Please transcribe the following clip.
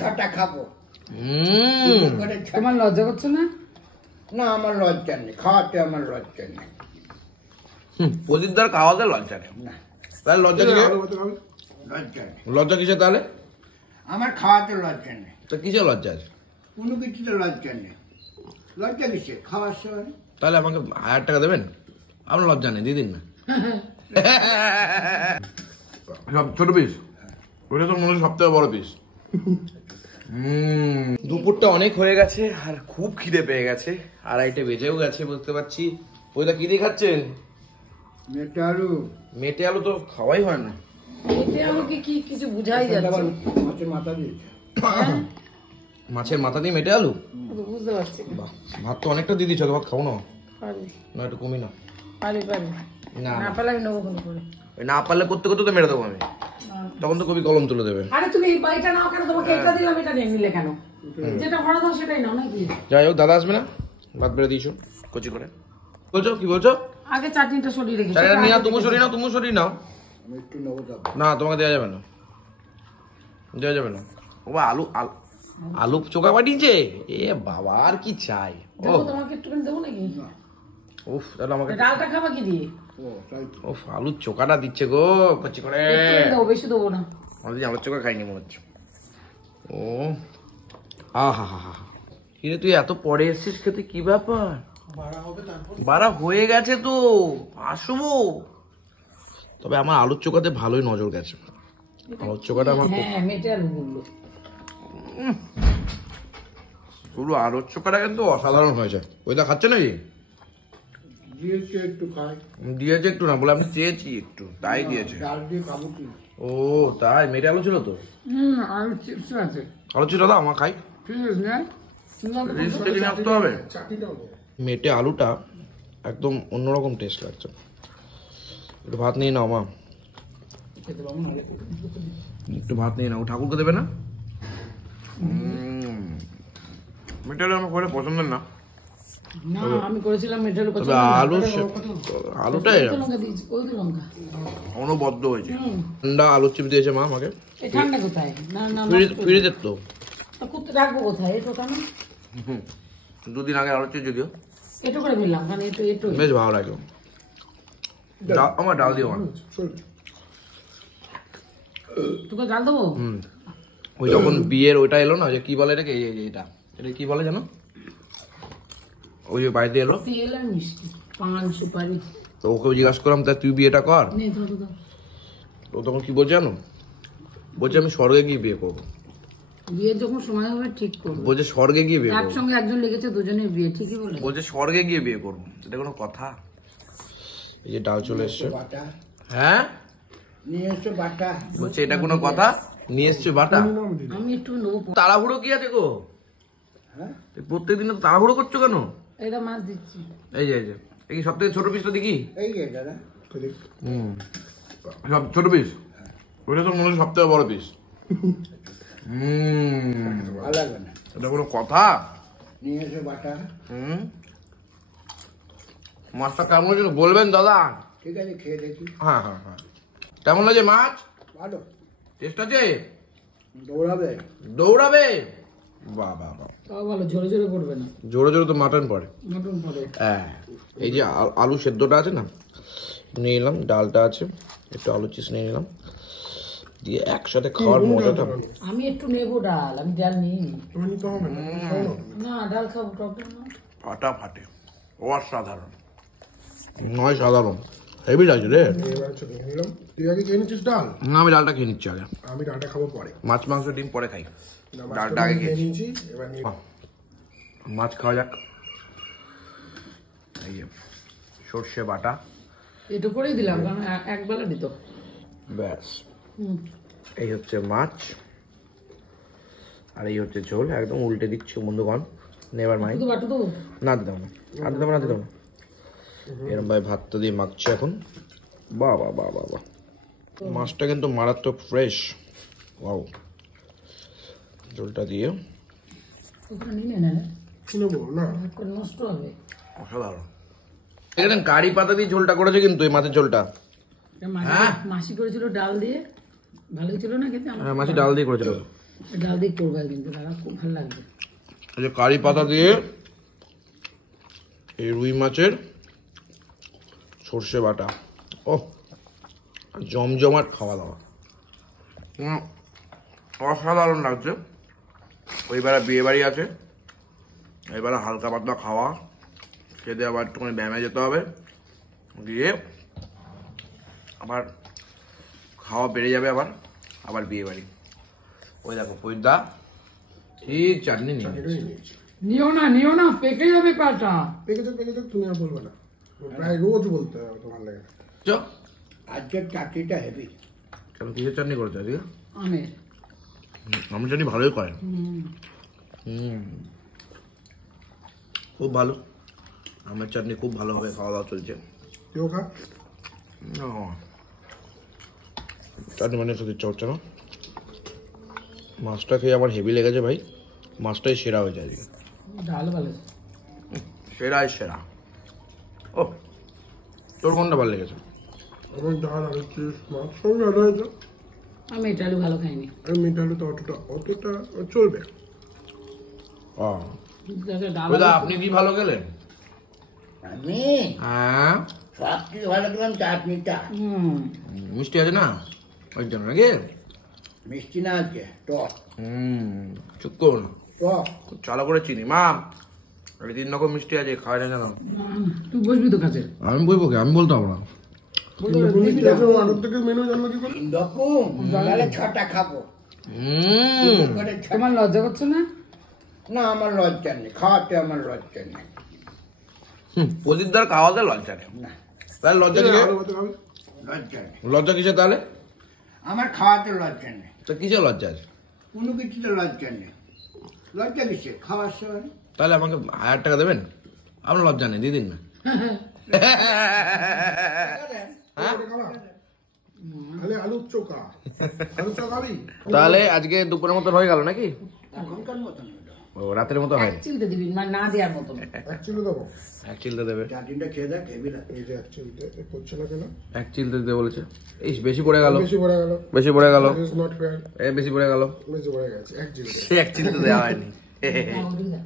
ছটা খাবো। তোমার লজ্জা করছে না? না, আমার লজ্জা নেই, খাওয়াতে আমার লজ্জা নেই। প্রদীপদার খাওয়াতে লজ্জা নেই না, তাহলে লজ্জা কিসে? লজ্জা নেই। লজ্জা কিসে তাহলে? আমার খাওয়াতে লজ্জা নেই। তো কিসে লজ্জা আছে? কোনো কিছুতে লজ্জা নেই। লজ্জা কিসে? খাওয়ার সময়। তাহলে আমাকে 1000 টাকা দেবেন? আপনার লজ্জা নেই, দিয়ে দিন না। সব ছোট পিস, ওটা তো মনে হয় সবথেকে বড় পিস। দুপুরটা অনেক হয়ে গেছে আর খুব খিদে পেয়ে গেছে, 2:30 বেজেও গেছে বুঝতে পারছি। ওইটা কি দিয়ে খাচ্ছেন? মেটে আলু। মেটে আলু তো খাওয়াই হয় না। মেটে আলু কি কিছু বুঝাই যাচ্ছে। মাছের মাথা দিয়েছে। মাছের মাথা দিয়ে মেটে আলু? বুঝতে পারছি। ভাত তো অনেকটা দিয়ে দিচ্ছ, ভাত খাবো না? পারি না একটু কমি না। পারি না না পারলে আমি নেবো কোনো করে। না পারলে করতে করতে তো মেরে দেবো আমি, তখন তো কবি কলম তুলে দেবে। আরে তুমি এই বাইটা নাও কেন? তোমাকে এটা দিলাম, এটা নিয়ে নিলে কেন? যেটা ভরা দাও সেটাই নাও নাকি? যাই হোক, দাদা আসবে না? ভাত বেড়ে দিয়েছো কচি করে। বলছো কি বলছো? আগে চাটনিটা সরিয়ে রেখেছি। চাটনিটা নিয়ে তুমি সরিয়ে নাও, তুমি সরিয়ে নাও। আমি একটু নেবো। না তোমাকে দেওয়া যাবে না, দেওয়া যাবে না। ও আলু আলু চোখা পাঠিয়েছে। এ বাবা, আর কি চাই? ও তোমাকে একটুখানি দেবো নাকি? উফ, তাহলে আমাকে ডালটা খাবা কি দিয়ে? উফ, আলুর চোখাটা দিচ্ছে গো কচি করে। দেবো, বেশি দেবো না। অনেকদিন আলুর চোখা খাইনি মনে হচ্ছে। ও হা হা হা হা। কিরে তুই এত পরে এসেছিস খেতে, কি ব্যাপার? বাড়া হয়ে গেছে তো, আসবো। তবে আমার আলুর চোখাতে ভালোই নজর গেছে। আলুর চোখাটা আমার মেটে আলু বললো। পুরো আলুর চোখাটা কিন্তু অসাধারণ হয়েছে। ওইটা খাচ্ছে নাকি? দিয়েছে একটু খাই। দিয়েছে একটু না বলে, আমি চেয়েছি একটু, তাই দিয়েছে। ডাল দিয়ে খাবো কি? ও তাই, মেটে আলু ছিল তো? আলু চিপস আছে। আলু ছিল দাও, আমার খাই। আসতে হবে। মেটে আলুটা একদম অন্যরকম টেস্ট লাগছে। একটু ভাত নিয়ে নাও মা, একটু ভাত নিয়ে নাও। ঠাকুরকে দেবে না? মেটে আলু আমার করে পছন্দের না। না, আমি করেছিলাম মেটে আলু পছন্দ। আলুটা অনবদ্য হয়েছে। ঠান্ডা আলুর চিপ দিয়েছে মা আমাকে। ঠান্ডা কোথায়? না না, ফ্রিজের তো। রাখবো কোথায়? এটা কেন? 2 দিন আগে আলুর চিপ যদিও। একটু করে ফেললাম কারণ একটু বেশ ভালো লাগে। আমার ডাল দিও মা। তোকে ডাল দেবো? ওই যখন বিয়ের ওইটা এলো না, যে কি বলে এটাকে, এটা কি বলে জানো? ওই যে বাড়িতে এলো, তেল আর মিষ্টি, পান সুপারি। তো ওকে জিজ্ঞাসা করলাম, তা তুই বিয়েটা কর। ও তখন কি বলছে জানো? বলছে আমি স্বর্গে গিয়ে বিয়ে করবো। বিয়ের যখন সময় হবে ঠিক করবো। বলছে স্বর্গে গিয়ে বিয়ে করবো। একসঙ্গে একজন লেগেছে, দুজনের বিয়ে। ঠিকই বলে। বলছে স্বর্গে গিয়ে বিয়ে করবো, এটা কোনো কথা? এই যে ডাল চলে এসছে। হ্যাঁ নিয়ে এসছো বাটা। বলছে এটা কোনো কথা? নিয়ে এসছে বাটা। আমি একটু নেবো। তাড়াহুড়ো কি আছে গো? প্রত্যেকদিন তো তাড়াহুড়ো করছো কেন? এটা মাছ দিচ্ছি। এই যে এই সব থেকে ছোট পিসটা দেখি। এই যে দাদা, সব ছোট পিস, ওইটা তো মনে হয় সব থেকে বড় পিস। ভালো লাগবে না। এটা কোনো কথা? নিয়ে এসো বাটা। মাছটা কেমন হয়েছিল বলবেন দাদা? ঠিক আছে, খেয়ে দেখি। হ্যাঁ হ্যাঁ হ্যাঁ। কেমন লাগে মাছ? ভালো টেস্ট আছে? দৌড়াবে। দৌড়াবে? বাহ বাহ বাহ। তাও ভালো, জোরে জোরে করবে না। জোরে জোরে তো মাটন পড়ে। মটন পরে। হ্যাঁ, এই যে আলু সেদ্ধটা আছে না, নিয়ে নিলাম। ডালটা আছে, একটু আলু চিপস নিয়ে নিলাম, দিয়ে একসাথে খাওয়ার মজাটা। আমি একটু নেবো ডাল, আমি ডাল নিই না। ডাল খাবো, টক ডাল না। ফাটাফাটি, অসাধারণ, নয় সাধারণ, হেভি লাগছে রে। তুই আগে খেয়ে নিচ্ছিস ডাল? না, আমি ডালটা খেয়ে নিচ্ছি আগে। আমি ডালটা খাবো পরে। মাছ মাংস ডিম পরে খাই, ডালটা আগে খেয়ে নিচ্ছি। এবার মাছ খাওয়া যাক। এই যে সর্ষে বাটা, একটু করেই দিলাম কারণ একবেলা দিত। ব্যাস, এই হচ্ছে মাছ আর এই হচ্ছে ঝোল। একদম উল্টে দিচ্ছি বন্ধুগণ, নেবার মাই। না দিতাম না, আর দিতাম না, দিতাম না। এরকম ভাই ভাতটা দিয়ে মাখছে এখন। বাহ বাহ বাহ বাহ বাহ, মাছটা কিন্তু মারাত্মক ফ্রেশ। ওয়াও, ঝোলটা দিয়ে নষ্ট হবে। অসাধারণ। এখানে কারি পাতা দিয়ে ঝোলটা করেছে কিন্তু, এই মাছের ঝোলটা। মাসি করেছিল ডাল দিয়ে, ভালোই ছিল না খেতে? আমার হ্যাঁ মাছি ডাল দিয়ে করেছিল। ডাল দিয়ে করবে কিন্তু দাদা, খুব ভালো লাগবে। এই যে কারি পাতা দিয়ে এই রুই মাছের সর্ষে বাটা, ও জমজমাট খাওয়া দাওয়া, অসাধারণ লাগছে। ওইবারে বিয়ে বাড়ি আছে, এবারে হালকা পাতলা খাওয়া, খেতে আবার একটুখানি ব্যায়ামে যেতে হবে, গিয়ে আবার খাওয়া বেড়ে যাবে, আবার বিয়ে বাড়ি। ওই দেখো পৈদা ঠিক চাটনি নিয়ে নিয়েছে। নিও না পেকে যাবে পাটা। পেকে যাক তুমি আর বলবে না, প্রায় রোজ বলতে হয়, তো ভালো লাগে না। চো, আজকের চাটনিটা হেভি। কেন কিসের চাটনি করেছে আজকে? আমের। আমের চাটনি ভালোই করেন। খুব ভালো, আমের চাটনি খুব ভালোভাবে খাওয়া দাওয়া চলছে। কেউ খা, চাটনি মানে সাথে ইচ্ছা হচ্ছে না। মাছটা খেয়ে আমার হেভি লেগেছে ভাই, মাছটাই সেরা হয়েছে আজকে, ডাল ভালো। সেরাই সেরা। ও তোর কোনটা ভালো লেগেছে? আমার ডাল আলু চিপস মাছ সবই ভালো হয়েছে। আমি এটা আলু ভালো খাইনি। আর মিঠা আলু তো অতটা চলবে। দাদা আপনি কি ভালো গেলেন? আমি হ্যাঁ, সব কিছু ভালো খেলাম, চাটনিটা মিষ্টি আছে না ওই জন্য নাকি? মিষ্টি না আছে, টক। চুপ করো না, টক খুব চালা করে চিনি। মা এই 3 রকম মিষ্টি আছে, খাওয়া যায় না। তুই বসবি তো কাছে। আমি বলবো কি? আমি বলতে পারবো না। আগের থেকে মেনু জানলো কি করে? 3 রকম, তাহলে 6টা খাবো। করে ছটা। তোমার লজ্জা করছে না? না, আমার লজ্জা নেই, খাওয়াতে আমার লজ্জা নেই। প্রদীপদার খাওয়াতে লজ্জা নেই? না, তাহলে লজ্জা কিসে? আলু ভাতে খাবে? লজ্জা নেই, লজ্জা কিসে তাহলে? আমার খাওয়াতে লজ্জা নেই, তো কিসে লজ্জা আছে? কোনো কিছুতে লজ্জা নেই। লজ্জা কিসে? খাওয়ার সময়। তাহলে আমাকে 1000 টাকা দেবেন? আপনার লজ্জা নেই, দিয়ে দিন না। হ্যাঁ? খালি আলু চোখা, আলু চোখা খাবি? তাহলে আজকে দুপুরের মতন হয়ে গেল নাকি? এখনকার মতন হলো। ও রাতের মতো হয়? এক চিলতে দিবি, মানে না দেওয়ার মতন। এক চিলতে দেবো? এক চিলতে দেবে। চাটনিটা খেয়ে দেখ, হেভি লাগে। এই যে এক চিলতে করছে না কেন? এক চিলতে দিতে বলেছে। এই বেশি পড়ে গেল, বেশি পড়ে গেল। বেশি পড়ে গেল, ইজ নট ফেয়ার। বেশি পড়ে গেল। বেশি পড়ে গেছে এক চিলতে। এক চিলতে দেওয়া হয়নি। না, ওদিকে দেখ।